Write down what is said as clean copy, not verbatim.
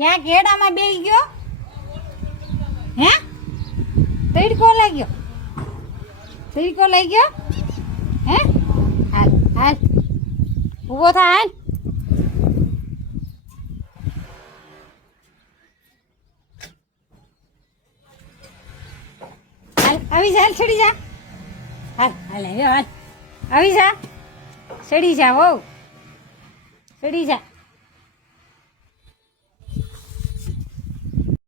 ક્યાં કેડામાં બેસી ગયો હે તડકો લાગ્યો તડકો લઈ ગયો હે હાલ હાલ ઊભો થા હાલ હાલ આવી જા હાલ ચડી જા હાલ હાલ હાલ આવી જા ચડી જા વહુ ચડી જા